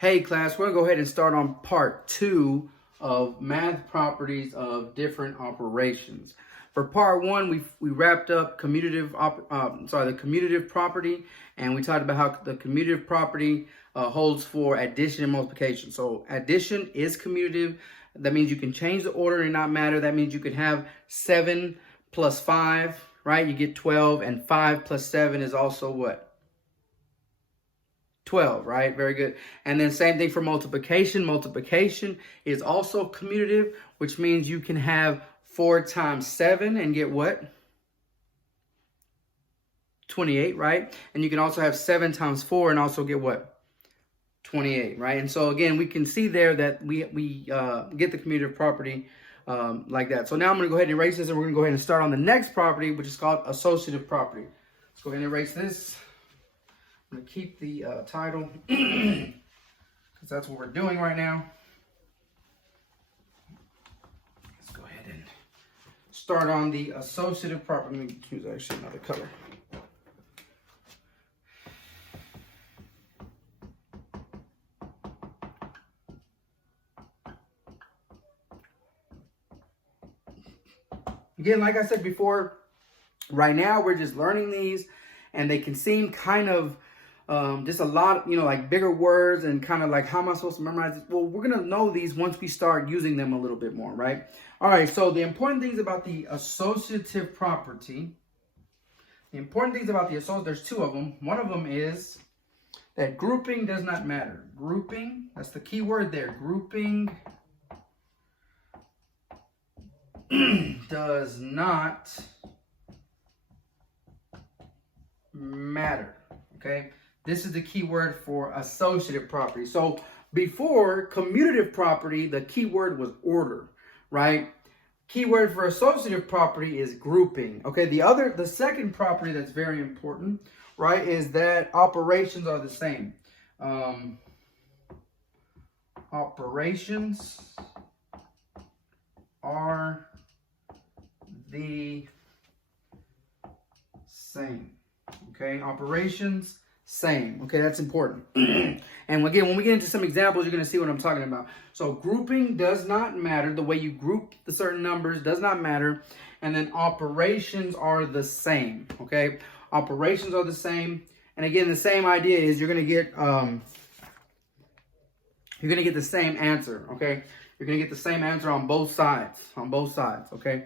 Hey class, we're going to go ahead and start on part 2 of math properties of different operations. For part 1, we wrapped up the commutative property, and we talked about how the commutative property holds for addition and multiplication. So addition is commutative. That means you can change the order and not matter. That means you can have 7 plus 5, right? You get 12, and 5 plus 7 is also what? 12, right? Very good. And then same thing for multiplication. Multiplication is also commutative, which means you can have 4 times 7 and get what? 28, right? And you can also have 7 times 4 and also get what? 28, right? And so again, we can see there that we get the commutative property like that. So now I'm going to go ahead and erase this, and we're going to go ahead and start on the next property, which is called associative property. Let's go ahead and erase this. I'm going to keep the title because that's what we're doing right now. Let's go ahead and start on the associative property. Let me choose actually another color. Again, like I said before, right now we're just learning these, and they can seem kind of just a lot, like bigger words and kind of like, how am I supposed to memorize this? Well, we're going to know these once we start using them a little bit more, right? All right, so the important things about the associative property, there's two of them. One of them is that grouping does not matter. Grouping, that's the key word there. Grouping does not matter, okay? This is the key word for associative property. So before commutative property, the key word was order, right? Key word for associative property is grouping. Okay, the second property that's very important, right, is that operations are the same. Operations are the same. Okay, operations same. Okay, that's important. And again, when we get into some examples, you're going to see what I'm talking about. So grouping does not matter. The way you group the certain numbers does not matter. And then operations are the same. Okay, operations are the same. And again, the same idea is you're going to get the same answer. Okay, you're going to get the same answer on both sides. Okay.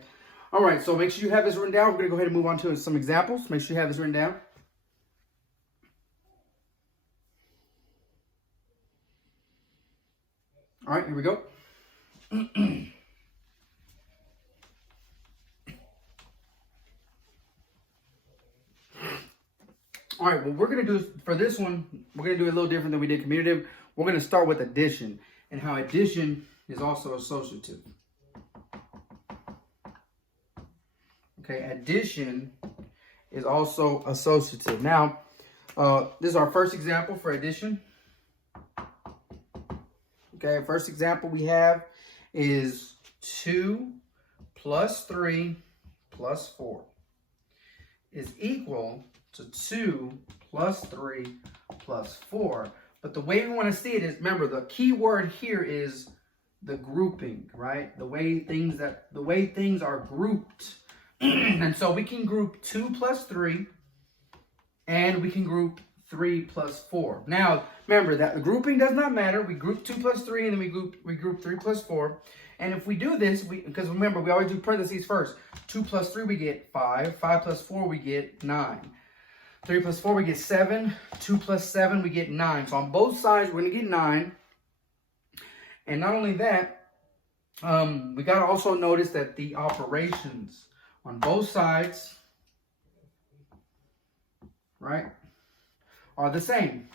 All right. So make sure you have this written down. We're going to go ahead and move on to some examples. Make sure you have this written down. All right, here we go. All right, what we're going to do for this one, we're going to do a little different than we did commutative. We're going to start with addition and how addition is also associative. Okay, addition is also associative. Now, this is our first example for addition. Okay, first example we have is 2 plus 3 plus 4 is equal to 2 plus 3 plus 4. But the way we want to see it is, remember, the key word here is the grouping, right? The way things are grouped. And so we can group 2 plus 3 and we can group 3 plus 4. Now, remember that the grouping does not matter. We group 2 plus 3 and then we group 3 plus 4. And if we do this, because remember, we always do parentheses first. 2 plus 3, we get 5. 5 plus 4, we get 9. 3 plus 4, we get 7. 2 plus 7, we get 9. So on both sides, we're going to get 9. And not only that, we got to also notice that the operations on both sides, right, are the same.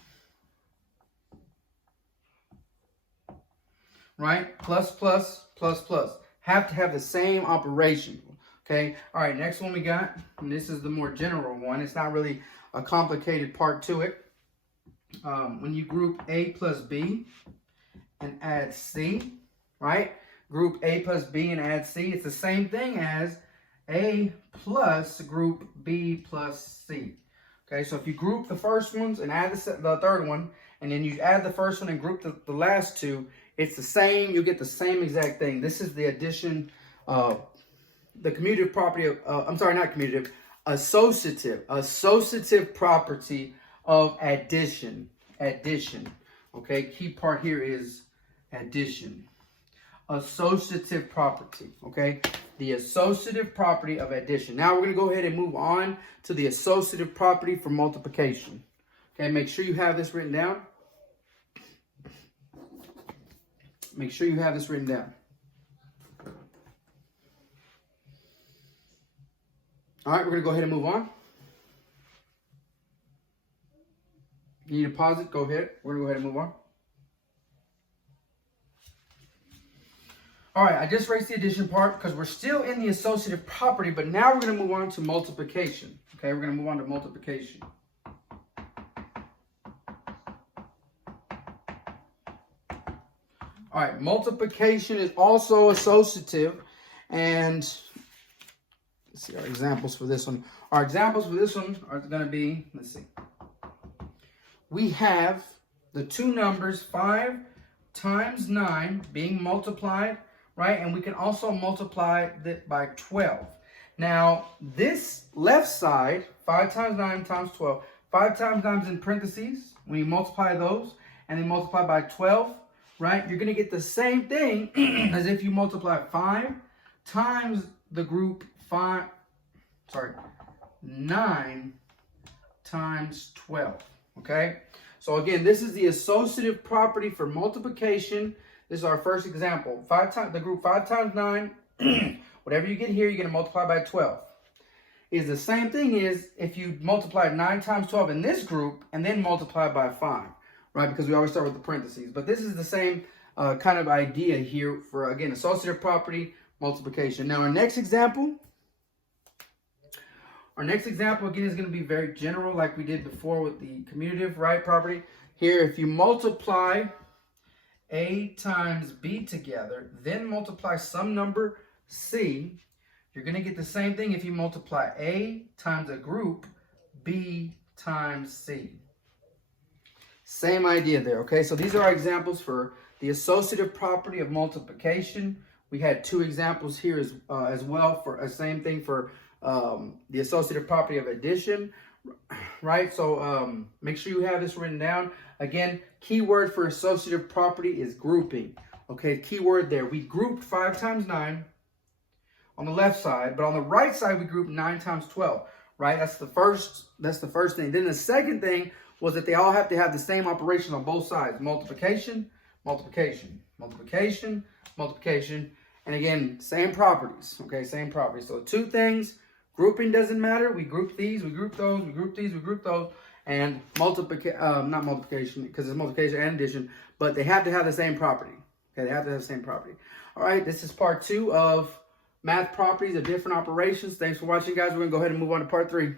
Right? Plus, plus, plus, plus. Have to have the same operation. Okay? All right, next one we got, and this is the more general one. It's not really a complicated part to it. When you group A plus B and add C, right? Group A plus B and add C. It's the same thing as A plus group B plus C. Okay, so if you group the first ones and add the third one, and then you add the first one and group the last two, it's the same. You get the same exact thing. This is the addition, the commutative property of, I'm sorry, not commutative, associative property of addition. Okay, key part here is addition. Associative property, okay? The associative property of addition. Now we're going to go ahead and move on to the associative property for multiplication. Okay, make sure you have this written down. Make sure you have this written down. All right, we're going to go ahead and move on. You need to pause it? Go ahead. We're going to go ahead and move on. All right, I just erased the addition part because we're still in the associative property, but now we're going to move on to multiplication. Okay, we're going to move on to multiplication. All right, multiplication is also associative, and let's see our examples for this one. Our examples for this one are going to be, let's see. We have the two numbers 5 times 9 being multiplied, right? And we can also multiply that by 12. Now, this left side, 5 times 9 times 12, 5 times 9 is in parentheses. When you multiply those and then multiply by 12, right, you're going to get the same thing as if you multiply 5 times the group 9 times 12, okay? So again, this is the associative property for multiplication. This is our first example. The group 5 times 9, whatever you get here, you're going to multiply by 12. Is the same thing as if you multiply 9 times 12 in this group and then multiply by 5. Right, because we always start with the parentheses. But this is the same kind of idea here for, again, associative property, multiplication. Now, our next example, again, is going to be very general like we did before with the commutative, right, property. Here, if you multiply A times B together, then multiply some number C, you're going to get the same thing if you multiply A times a group B times C. Same idea there, okay? So these are our examples for the associative property of multiplication. We had 2 examples here as well for a same thing for the associative property of addition, right? So make sure you have this written down. Again, keyword for associative property is grouping, okay? Keyword there. We grouped 5 times 9 on the left side, but on the right side we grouped 9 times 12, right? That's the first thing. Then the second thing was that they all have to have the same operation on both sides. Multiplication, multiplication, multiplication, multiplication. And again, same properties, okay? Same properties. So 2 things. Grouping doesn't matter. We group these, we group those, we group these, we group those. And not multiplication, because it's multiplication and addition, but they have to have the same property. Okay, they have to have the same property. All right, this is part 2 of math properties of different operations. Thanks for watching, guys. We're going to go ahead and move on to part 3.